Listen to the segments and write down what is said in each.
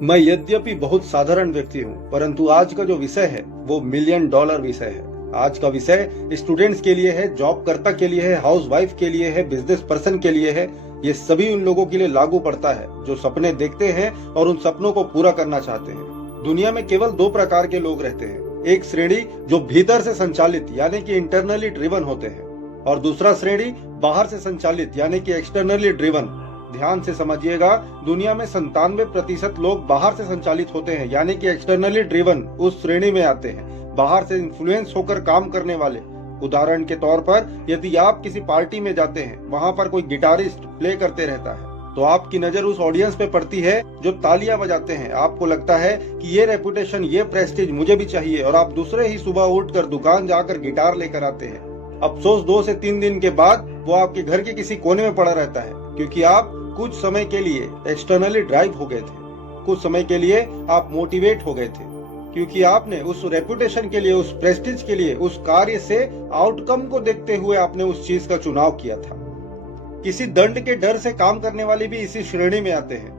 मैं यद्यपि बहुत साधारण व्यक्ति हूँ, परंतु आज का जो विषय है वो $1 मिलियन विषय है। आज का विषय स्टूडेंट्स के लिए है, जॉब कर्ता के लिए है, हाउस वाइफ के लिए है, बिजनेस पर्सन के लिए है। ये सभी उन लोगों के लिए लागू पड़ता है जो सपने देखते हैं और उन सपनों को पूरा करना चाहते हैं। दुनिया में केवल 2 प्रकार के लोग रहते हैं। एक श्रेणी जो भीतर से संचालित यानी कि इंटरनली ड्रिवन होते हैं, और दूसरा श्रेणी बाहर से संचालित यानी कि एक्सटर्नली ड्रिवन। ध्यान से समझिएगा, दुनिया में 97% लोग बाहर से संचालित होते हैं यानी कि एक्सटर्नली ड्रिवन उस श्रेणी में आते हैं, बाहर से इन्फ्लुएंस होकर काम करने वाले। उदाहरण के तौर पर, यदि आप किसी पार्टी में जाते हैं, वहां पर कोई गिटारिस्ट प्ले करते रहता है, तो आपकी नजर उस ऑडियंस पे पड़ती है जो तालियां बजाते हैं। आपको लगता है कि ये रेपुटेशन, ये प्रेस्टीज मुझे भी चाहिए, और आप दूसरे ही सुबह उठकर दुकान जाकर गिटार लेकर आते हैं। अफसोस 2 से 3 दिन के बाद वो आपके घर के किसी कोने में पड़ा रहता है, क्योंकि आप कुछ समय के लिए एक्सटर्नली ड्राइव हो गए थे। कुछ समय के लिए आप मोटिवेट हो गए थे, क्योंकि आपने उस रेपुटेशन के लिए, उस प्रेस्टीज के लिए, उस कार्य से आउटकम को देखते हुए आपने उस चीज का चुनाव किया था। किसी दंड के डर से काम करने वाले भी इसी श्रेणी में आते हैं।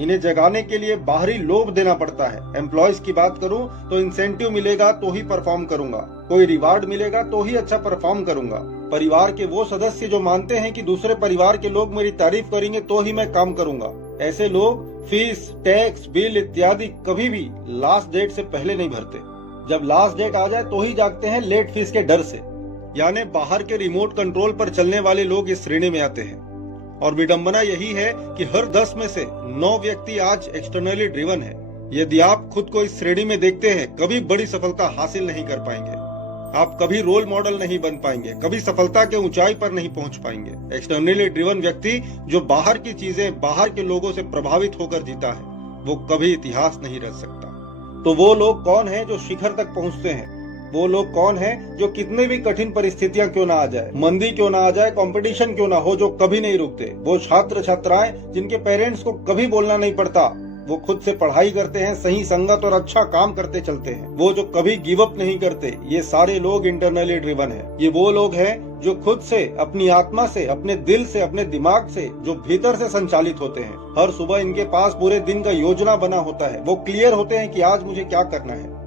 इन्हें जगाने के लिए बाहरी लोभ देना पड़ता है। एम्प्लॉयज की बात करूं तो इंसेंटिव मिलेगा तो ही परफॉर्म करूंगा, कोई रिवार्ड मिलेगा तो ही अच्छा परफॉर्म करूंगा। परिवार के वो सदस्य जो मानते हैं कि दूसरे परिवार के लोग मेरी तारीफ करेंगे तो ही मैं काम करूंगा, ऐसे लोग फीस, टैक्स, बिल इत्यादि कभी भी लास्ट डेट से पहले नहीं भरते। जब लास्ट डेट आ जाए तो ही जागते हैं, लेट फीस के डर से। यानी बाहर के रिमोट कंट्रोल पर चलने वाले लोग इस श्रेणी में आते हैं। और विडंबना यही है कि हर 10 में से 9 व्यक्ति आज एक्सटर्नली ड्रिवन है। यदि आप खुद को इस श्रेणी में देखते हैं, कभी बड़ी सफलता हासिल नहीं कर पाएंगे। आप कभी रोल मॉडल नहीं बन पाएंगे, कभी सफलता के ऊंचाई पर नहीं पहुंच पाएंगे। एक्सटर्नली ड्रिवन व्यक्ति जो बाहर की चीजें, बाहर के लोगों से प्रभावित होकर जीता है, वो कभी इतिहास नहीं रच सकता। तो वो लोग कौन हैं जो शिखर तक पहुंचते हैं? वो लोग कौन हैं जो कितने भी कठिन परिस्थितियां क्यों ना आ जाए, मंदी क्यों ना आ जाए, कंपटीशन क्यों ना हो, जो कभी नहीं रुकते? वो छात्र छात्राएं जिनके पेरेंट्स को कभी बोलना नहीं पड़ता, वो खुद से पढ़ाई करते हैं, सही संगत और अच्छा काम करते चलते हैं, वो जो कभी गिव अप नहीं करते। ये सारे लोग इंटरनली ड्रिवन है। ये वो लोग हैं जो खुद से, अपनी आत्मा से, अपने दिल से, अपने दिमाग से, जो भीतर से संचालित होते हैं। हर सुबह इनके पास पूरे दिन का योजना बना होता है। वो क्लियर होते हैं कि आज मुझे क्या करना है।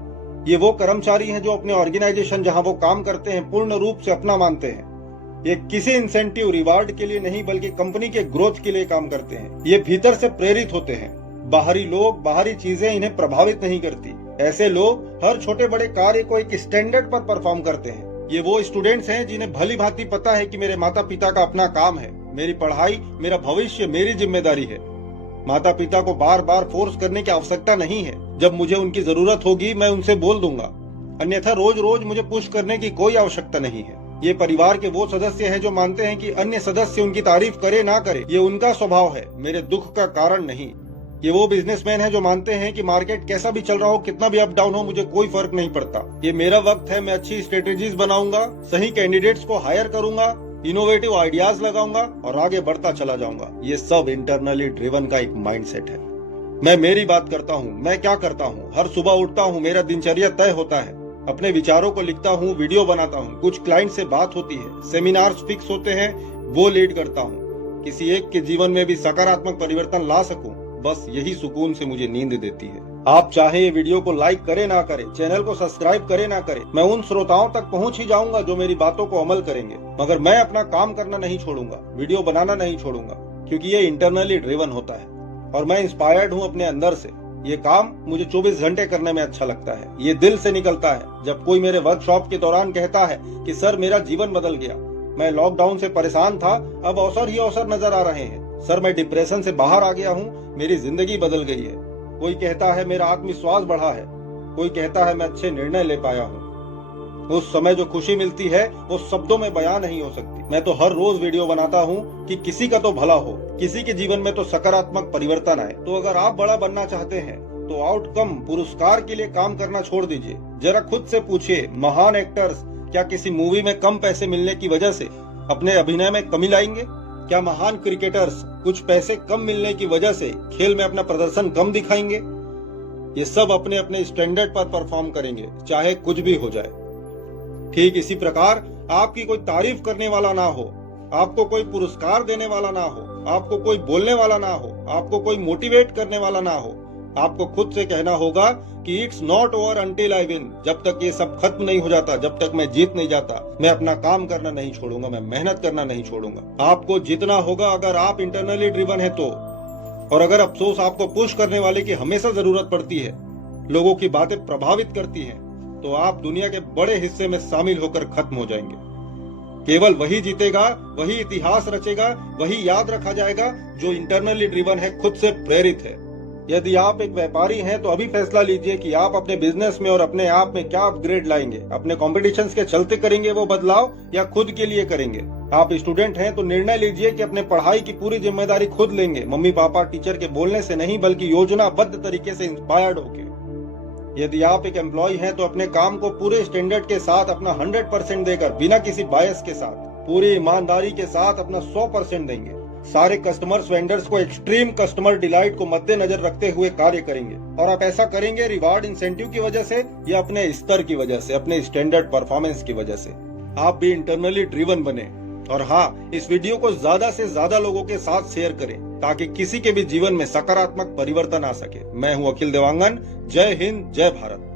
ये वो कर्मचारी हैं जो अपने ऑर्गेनाइजेशन जहां वो काम करते हैं पूर्ण रूप से अपना मानते हैं। ये किसी इंसेंटिव, रिवार्ड के लिए नहीं, बल्कि कंपनी के ग्रोथ के लिए काम करते हैं। ये भीतर से प्रेरित होते हैं। बाहरी लोग, बाहरी चीजें इन्हें प्रभावित नहीं करती। ऐसे लोग हर छोटे बड़े कार्य को एक स्टैंडर्ड पर परफॉर्म करते हैं। ये वो स्टूडेंट्स हैं जिन्हें भली भांति पता है कि मेरे माता पिता का अपना काम है, मेरी पढ़ाई, मेरा भविष्य मेरी जिम्मेदारी है। माता पिता को बार बार फोर्स करने की आवश्यकता नहीं है। जब मुझे उनकी जरूरत होगी मैं उनसे बोल दूंगा, अन्यथा रोज रोज मुझे पुश करने की कोई आवश्यकता नहीं है। ये परिवार के वो सदस्य हैं जो मानते हैं कि अन्य सदस्य उनकी तारीफ करे ना करे, ये उनका स्वभाव है, मेरे दुख का कारण नहीं। ये वो बिजनेसमैन हैं जो मानते हैं कि मार्केट कैसा भी चल रहा हो, कितना भी अप डाउन हो, मुझे कोई फर्क नहीं पड़ता। ये मेरा वक्त है, मैं अच्छी स्ट्रेटेजीज बनाऊंगा, सही कैंडिडेट्स को हायर करूंगा, इनोवेटिव आइडियाज लगाऊंगा और आगे बढ़ता चला जाऊंगा। ये सब इंटरनली ड्रिवन का एक माइंडसेट है। मैं मेरी बात करता हूँ, मैं क्या करता हूँ, हर सुबह उठता हूँ, मेरा दिनचर्या तय होता है, अपने विचारों को लिखता हूँ, वीडियो बनाता हूँ, कुछ क्लाइंट से बात होती है, सेमिनार्स फिक्स होते हैं, वो लीड करता हूँ। किसी एक के जीवन में भी सकारात्मक परिवर्तन ला सकूं, बस यही सुकून से मुझे नींद देती है। आप चाहे ये वीडियो को लाइक करे ना करे, चैनल को सब्सक्राइब करे ना करे, मैं उन श्रोताओं तक पहुंच ही जाऊंगा जो मेरी बातों को अमल करेंगे। मगर मैं अपना काम करना नहीं छोड़ूंगा, वीडियो बनाना नहीं छोड़ूंगा, क्योंकि ये इंटरनली ड्रिवन होता है और मैं इंस्पायर्ड हूँ अपने अंदर से। ये काम मुझे 24 घंटे करने में अच्छा लगता है। ये दिल से निकलता है। जब कोई मेरे वर्कशॉप के दौरान कहता है कि सर मेरा जीवन बदल गया, मैं लॉकडाउन से परेशान था, अब अवसर ही अवसर नजर आ रहे हैं, सर मैं डिप्रेशन से बाहर आ गया हूँ, मेरी जिंदगी बदल गई है। कोई कहता है मेरा आत्मविश्वास बढ़ा है, कोई कहता है मैं अच्छे निर्णय ले पाया हूँ। उस समय जो खुशी मिलती है वो शब्दों में बयां नहीं हो सकती। मैं तो हर रोज वीडियो बनाता हूँ कि किसी का तो भला हो, किसी के जीवन में तो सकारात्मक परिवर्तन आए। तो अगर आप बड़ा बनना चाहते हैं तो आउटकम, पुरस्कार के लिए काम करना छोड़ दीजिए। जरा खुद से पूछिए, महान एक्टर्स क्या किसी मूवी में कम पैसे मिलने की वजह से अपने अभिनय में कमी लाएंगे? क्या महान क्रिकेटर्स कुछ पैसे कम मिलने की वजह से खेल में अपना प्रदर्शन कम दिखाएंगे? ये सब अपने अपने स्टैंडर्ड पर परफॉर्म करेंगे, चाहे कुछ भी हो जाए। ठीक इसी प्रकार आपकी कोई तारीफ करने वाला ना हो, आपको कोई पुरस्कार देने वाला ना हो, आपको कोई बोलने वाला ना हो, आपको कोई मोटिवेट करने वाला ना हो, आपको खुद से कहना होगा कि it's not over until I win. जब तक ये सब खत्म नहीं हो जाता, जब तक मैं जीत नहीं जाता, मैं अपना काम करना नहीं छोड़ूंगा, मैं मेहनत करना नहीं छोड़ूंगा। आपको जितना होगा अगर आप इंटरनली ड्रिवन है तो। और अगर अफसोस आपको पुश करने वाले की हमेशा जरूरत पड़ती है, लोगों की बातें प्रभावित करती हैं, तो आप दुनिया के बड़े हिस्से में शामिल होकर खत्म हो जाएंगे। केवल वही जीतेगा, वही इतिहास रचेगा, वही याद रखा जाएगा जो इंटरनली ड्रिवन है, खुद से प्रेरित है। यदि आप एक व्यापारी हैं तो अभी फैसला लीजिए कि आप अपने बिजनेस में और अपने आप में क्या अपग्रेड लाएंगे। अपने कॉम्पिटिशन्स के चलते करेंगे वो बदलाव या खुद के लिए करेंगे। आप स्टूडेंट हैं तो निर्णय लीजिए कि अपने पढ़ाई की पूरी जिम्मेदारी खुद लेंगे, मम्मी पापा टीचर के बोलने से नहीं, बल्कि योजनाबद्ध तरीके से इंस्पायर्ड होके। यदि आप एक एम्प्लॉय हैं तो अपने काम को पूरे स्टैंडर्ड के साथ अपना 100% देकर, बिना किसी बायस के साथ, पूरी ईमानदारी के साथ अपना 100% देंगे। सारे कस्टमर्स वेंडर्स को एक्सट्रीम कस्टमर डिलाइट को मद्देनजर रखते हुए कार्य करेंगे। और आप ऐसा करेंगे रिवार्ड इंसेंटिव की वजह से या अपने स्तर की वजह से, अपने स्टैंडर्ड परफॉर्मेंस की वजह से। आप भी इंटरनली ड्रिवन बने। और हाँ, इस वीडियो को ज्यादा से ज्यादा लोगों के साथ शेयर करें ताकि किसी के भी जीवन में सकारात्मक परिवर्तन आ सके। मैं हूँ अखिल देवांगन। जय हिंद, जय भारत।